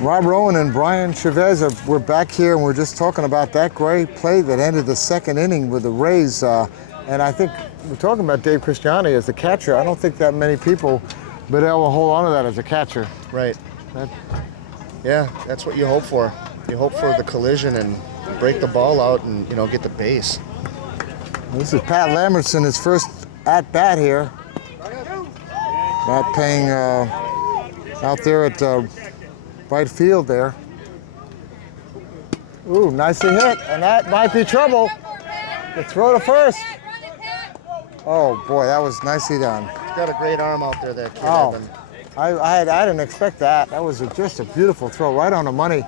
Rob Rowan and Brian Chavez, we're back here and we're just talking about that great play that ended the second inning with the Rays. And I think we're talking about Dave Christiani as the catcher. I don't think that many people been able to hold on to that as a catcher. Right. Yeah, that's what you hope for. You hope for the collision and break the ball out and, get the base. This is Pat Lambertson, his first at-bat here. Not paying out there at right field there. Ooh, nicely hit, and that might be trouble. The throw to first. Oh boy, that was nicely done. He's got a great arm out there, that kid. Oh, I didn't expect that. That was just a beautiful throw, right on the money.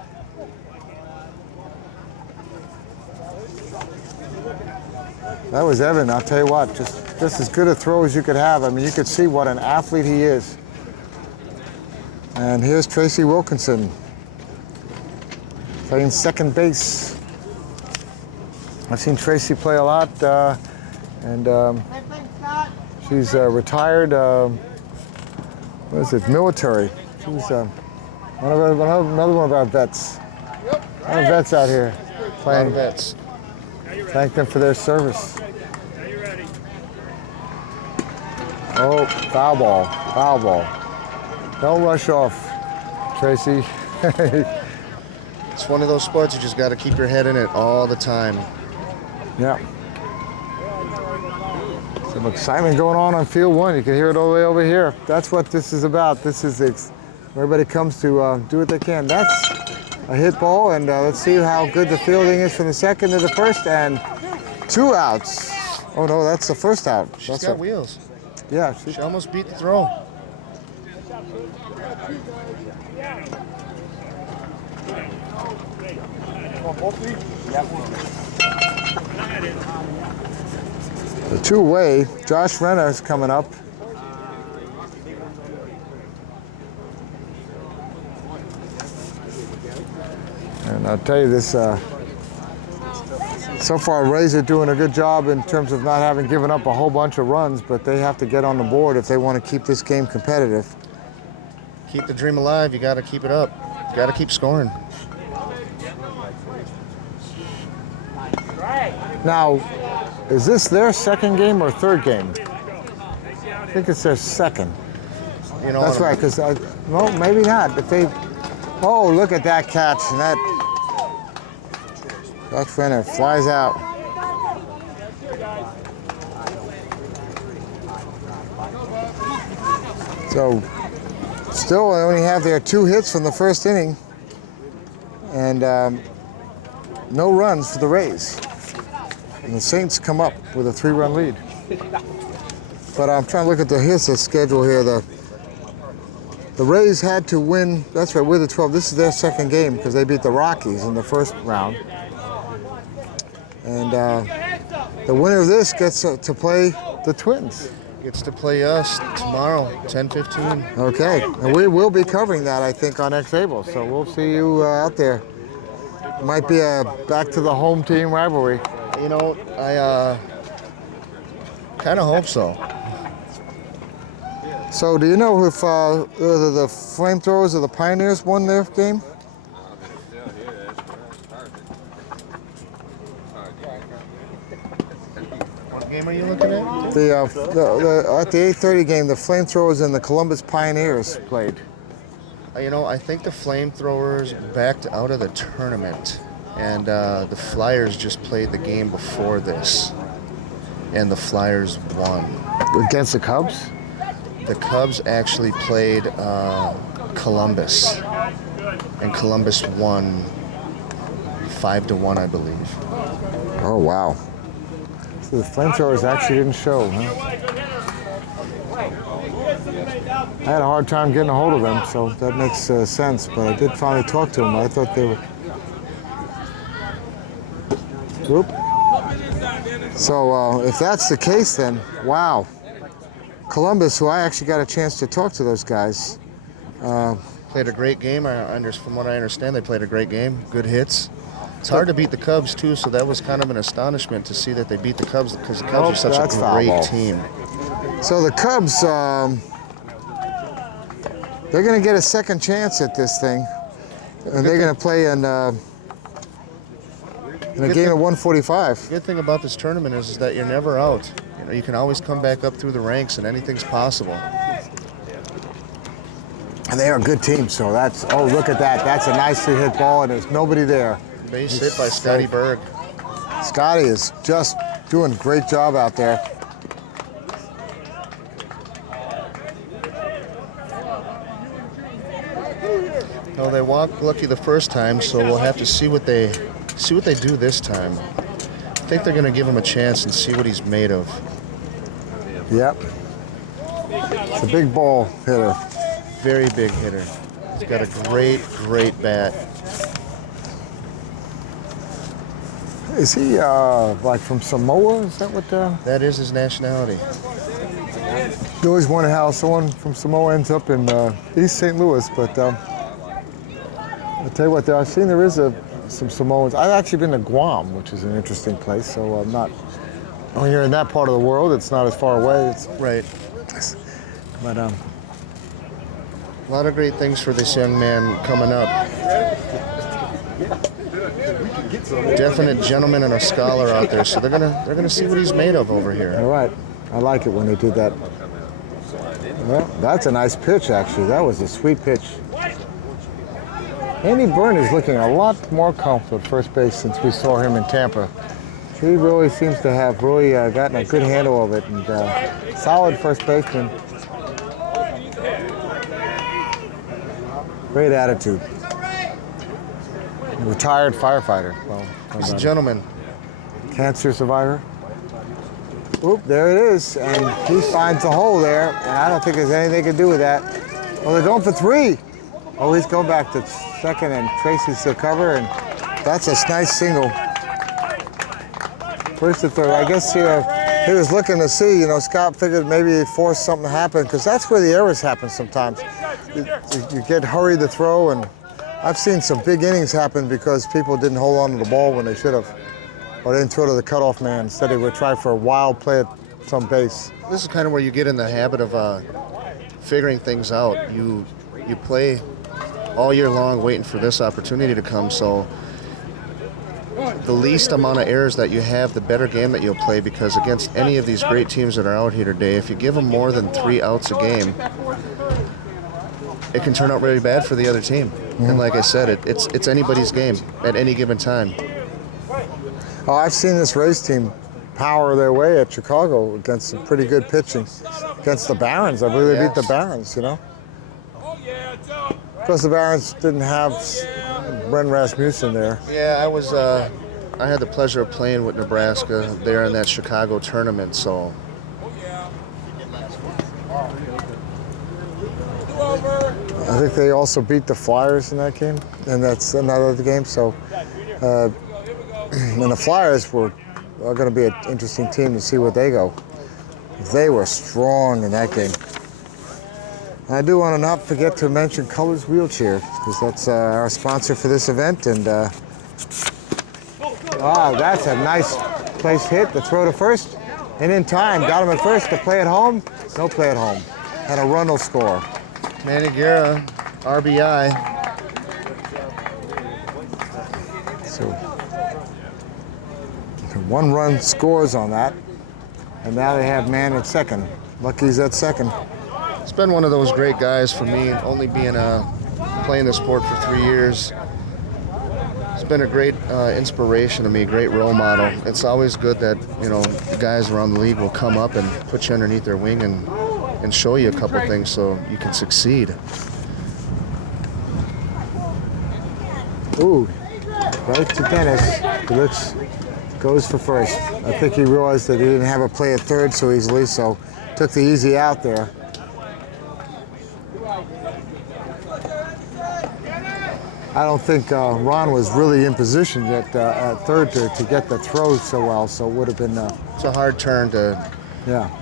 That was Evan, I'll tell you what, just as good a throw as you could have. I mean, you could see what an athlete he is. And here's Tracy Wilkinson playing second base. I've seen Tracy play a lot, and she's retired, what is it, military. She's another one of our vets. A lot of vets out here playing. A lot of vets. Thank them for their service. Oh, foul ball, foul ball. Don't rush off, Tracy. It's one of those sports you just got to keep your head in it all the time. Yeah. Some excitement going on field one. You can hear it all the way over here. That's what this is about. This is everybody comes to do what they can. That's a hit ball, and let's see how good the fielding is from the second to the first, and 2 outs. Oh no, that's the first out. She's got wheels. Yeah. She almost beat the throw. The two-way, Josh Renner is coming up. And I'll tell you this, so far Rays are doing a good job in terms of not having given up a whole bunch of runs, but they have to get on the board if they want to keep this game competitive. Keep the dream alive. You got to keep it up. You got to keep scoring. Now, is this their second game or third game? I think it's their second. That's right, because well, maybe not. If they, oh, look at that catch, and that Josh Renner flies out. So, still, they only have their 2 hits from the first inning, and no runs for the Rays. And the Saints come up with a 3-run lead. But I'm trying to look at here's the schedule here. The Rays had to win, that's right, we're the 12. This is their second game because they beat the Rockies in the first round. And the winner of this gets to play the Twins. Gets to play us tomorrow, 10:15. Okay, and we will be covering that, I think, on X-Able. So we'll see you out there. Might be a back to the home team rivalry. I kind of hope so. So do you know if the Flamethrowers or the Pioneers won their game? What game are you looking at? At the 8:30 game, the Flamethrowers and the Columbus Pioneers played. I think the Flamethrowers backed out of the tournament, and the Flyers just played the game before this, and the Flyers won. Against the Cubs? The Cubs actually played Columbus, and Columbus won 5-1, I believe. Oh, wow. So the Flamethrowers actually didn't show, huh? I had a hard time getting a hold of them, so that makes sense, but I did finally talk to them. I thought they were... Whoop. So if that's the case, then, wow. Columbus, who I actually got a chance to talk to those guys. Played a great game. From what I understand, they played a great game. Good hits. It's hard to beat the Cubs, too, so that was kind of an astonishment to see that they beat the Cubs because the Cubs are such a great team. So the Cubs, they're going to get a second chance at this thing. And they're going to play in a game at 145. The good thing about this tournament is that you're never out. You know, you can always come back up through the ranks, and anything's possible. And they are a good team, so that's, oh, look at that. That's a nicely hit ball, and there's nobody there. Base hit by Scotty Berg. Scotty is just doing a great job out there. Well, they walked lucky the first time, so we'll have to see what they do this time. I think they're going to give him a chance and see what he's made of. Yep. It's a big ball hitter. Very big hitter. He's got a great, great bat. Is he like from Samoa? Is that what? That is his nationality. You always wonder how someone from Samoa ends up in East St. Louis, but I'll tell you what, I've seen there is some Samoans. I've actually been to Guam, which is an interesting place, so I'm not, when you're in that part of the world, it's not as far away. It's, Right. but A lot of great things for this young man coming up. Definite gentleman and a scholar out there, so they're gonna see what he's made of over here. all right, I like it when they do that. Well, that's a nice pitch, actually. That was a sweet pitch. Andy Byrne is looking a lot more comfortable at first base since we saw him in Tampa. He really seems to have really gotten a good handle of it, and solid first baseman. Great attitude. Retired firefighter. Well, He's a gentleman. cancer survivor. Oop, there it is, and he finds a hole there, and I don't think there's anything they can do with that. Well, they're going for 3. Oh, he's going back to second, and Tracy's the cover, and that's a nice single. First to third. I guess he was looking to see, Scott figured maybe he'd force something to happen, because that's where the errors happen sometimes. You get hurried to throw, and I've seen some big innings happen because people didn't hold on to the ball when they should have, or they didn't throw to the cutoff man. Instead, they would try for a wild play at some base. This is kind of where you get in the habit of figuring things out. You play all year long waiting for this opportunity to come, so the least amount of errors that you have, the better game that you'll play, because against any of these great teams that are out here today, if you give them more than 3 outs a game, it can turn out really bad for the other team. And like I said, it's anybody's game at any given time. Oh, I've seen this Rays team power their way at Chicago against some pretty good pitching. Against the Barons, I believe they beat the Barons, Of course, the Barons didn't have Bren Rasmussen there. Yeah, I had the pleasure of playing with Nebraska there in that Chicago tournament, so. I think they also beat the Flyers in that game, and that's another game. So, and the Flyers are going to be an interesting team to see what they go. They were strong in that game. I do want to not forget to mention Colors Wheelchair, because that's our sponsor for this event. And that's a nice place hit. The throw to first, and in time, got him at first. To play at home, no play at home. And a run will score. Manny Guerra, RBI. So 1 run scores on that, and now they have man at second. Lucky's at second. It's been one of those great guys for me, only being playing the sport for 3 years. It's been a great inspiration to me, great role model. It's always good that guys around the league will come up and put you underneath their wing and show you a couple things so you can succeed. Ooh, right to Dennis. Goes for first. I think he realized that he didn't have a play at third so easily, so took the easy out there. I don't think Ron was really in position yet at third to get the throw so well, so it would have been... It's a hard turn to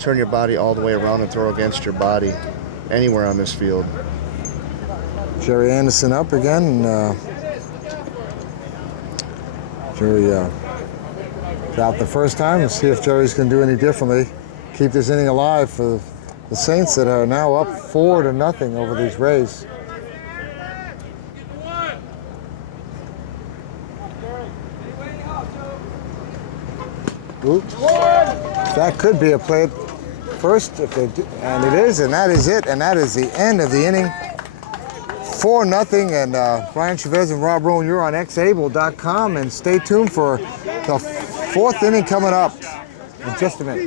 turn your body all the way around and throw against your body anywhere on this field. Jerry Anderson up again. Jerry out the first time. Let's see if Jerry's going to do any differently. Keep this inning alive for the Saints that are now up 4-0 over these Rays. Oops. That could be a play at first, if they do, and it is, and that is it, and that is the end of the inning. 4-0, and Brian Chavez and Rob Rowan, you're on xable.com, and stay tuned for the 4th inning coming up in just a minute.